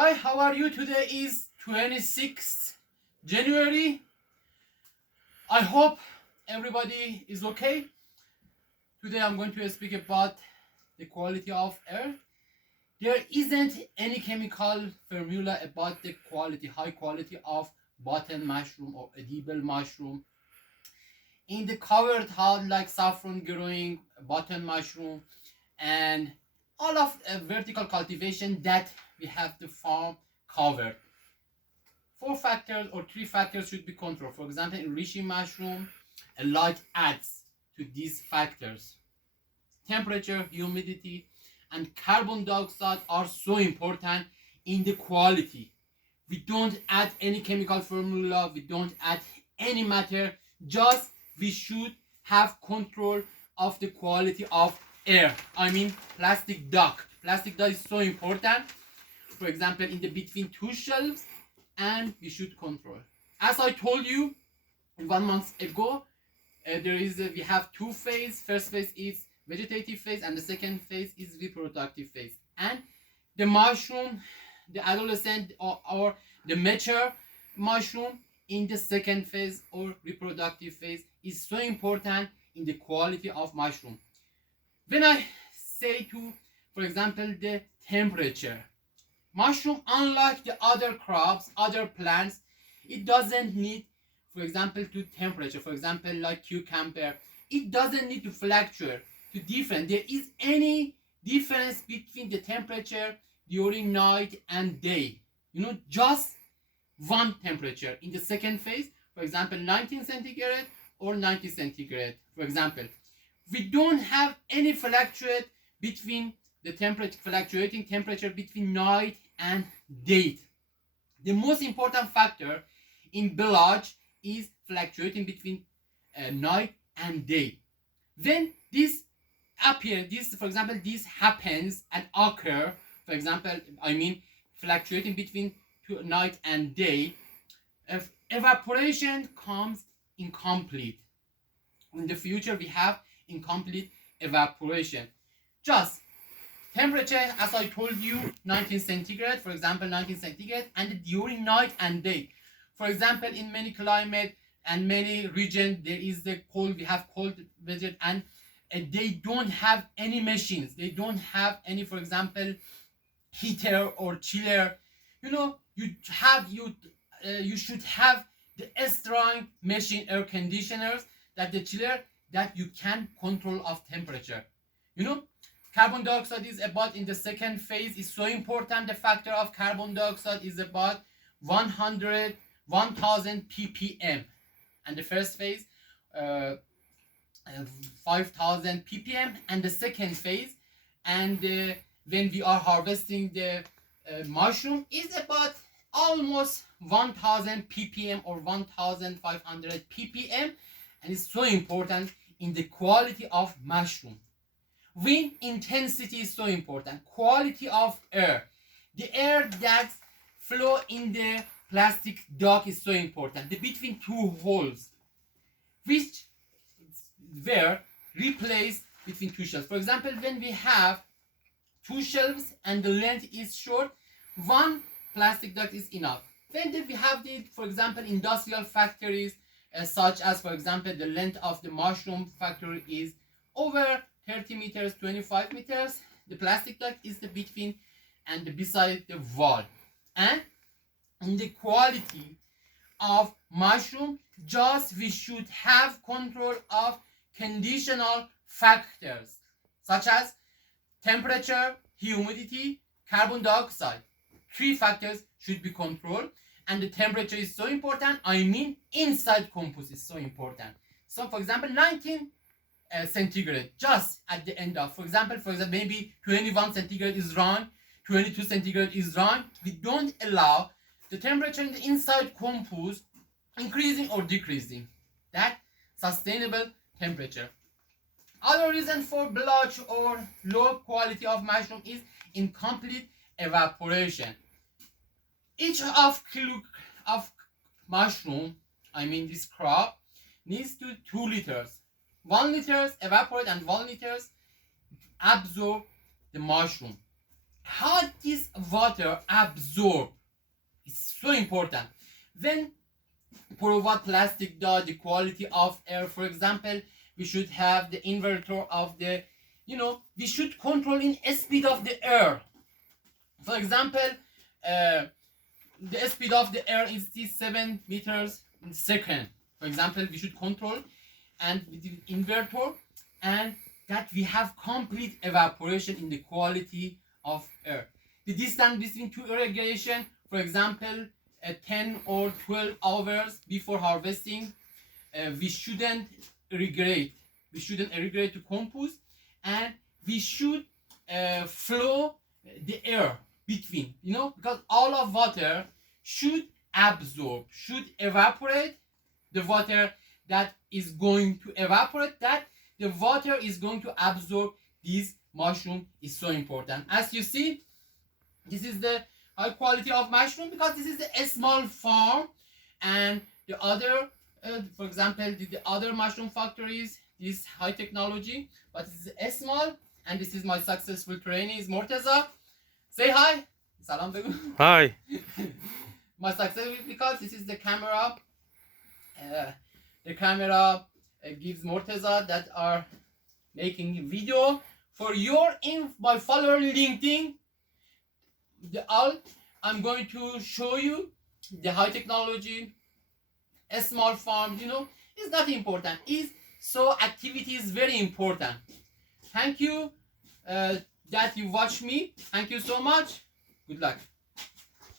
Hi, how are you? Today is 26th January. I hope everybody is okay. Today I'm going to speak about the quality of air. There isn't any chemical formula about the high quality of button mushroom or edible mushroom. In the covered hard like saffron growing button mushroom and all of vertical cultivation that we have the farm covered. Four factors or three factors should be controlled. For example, in reishi mushroom, a light adds to these factors. Temperature, humidity, and carbon dioxide are so important in the quality. We don't add any chemical formula, we don't add any matter, just we should have control of the quality of air. I mean plastic duct. Plastic duct is so important. For example, in the between two shelves, and we should control. As I told you 1 month ago, we have two phases. First phase is vegetative phase, and the second phase is reproductive phase. And the mushroom, the adolescent or the mature mushroom in the second phase or reproductive phase is so important in the quality of mushroom. When I say to, for example, the temperature, mushroom, unlike the other crops, other plants, it doesn't need, for example, to temperature. For example, like cucumber, it doesn't need to fluctuate to different. There is any difference between the temperature during night and day. Just one temperature in the second phase. For example, 19 centigrade or 90 centigrade. For example, we don't have any fluctuating temperature between night and day. The most important factor in biology is fluctuating between night and day. When this happens and occur, for example, fluctuating between night and day, evaporation comes incomplete. In the future, we have incomplete evaporation. Just temperature, as I told you, 19 centigrade, for example, 19 centigrade, and during night and day. For example, in many climate and many regions, there is the cold, we have cold weather, and they don't have any machines. They don't have any, for example, heater or chiller. You should have the strong machine air conditioners, that the chiller, that you can control of temperature. Carbon dioxide is about, in the second phase, is so important. The factor of carbon dioxide is about 1000 ppm, and the first phase 5000 ppm, and the second phase, and when we are harvesting the mushroom, is about almost 1000 ppm or 1500 ppm, and it's so important in the quality of mushroom. Wind intensity is so important. Quality of air, the air that flow in the plastic duct is so important. The between two holes, which were replaced between two shelves. For example, when we have two shelves and the length is short, one plastic duct is enough. Then we have for example, industrial factories, such as, for example, the length of the mushroom factory is over 30 meters, 25 meters. The plastic duct is the between and beside the wall. And in the quality of mushroom, just we should have control of conditional factors such as temperature, humidity, carbon dioxide. Three factors should be controlled, and the temperature is so important. Inside compost is so important. So, for example, 19 centigrade, just at the end of, for example, maybe 21 centigrade is wrong, 22 centigrade is wrong. We don't allow the temperature in the inside compost increasing or decreasing. That sustainable temperature. Other reason for blotch or low quality of mushroom is incomplete evaporation. Each of mushroom, this crop, needs 2 liters. 1 liter evaporate and 1 liter absorb the mushroom. How this water absorb. It's so important. When for what plastic does, the quality of air, for example, we should have the inverter of the, we should control in speed of the air. For example, the speed of the air is 7 meters in second. For example, we should control and with the inverter, and that we have complete evaporation in the quality of air. The distance between two irrigation, for example, 10 or 12 hours before harvesting, we shouldn't irrigate. We shouldn't irrigate to compost, and we should flow the air between, because all of water should absorb, should evaporate. The water that is going to evaporate, that the water is going to absorb this mushroom is so important. As you see, this is the high quality of mushroom because this is a small farm, and the other, for example, the other mushroom factories, this high technology, but this is a small, and this is my successful trainee, is Morteza. Say hi. Salam begu. Hi. My success because this is the camera. The camera gives Morteza that are making video for your by following LinkedIn. I'm going to show you the high technology, a small farm. It's not important. Activity is very important. Thank you that you watch me. Thank you so much. Good luck.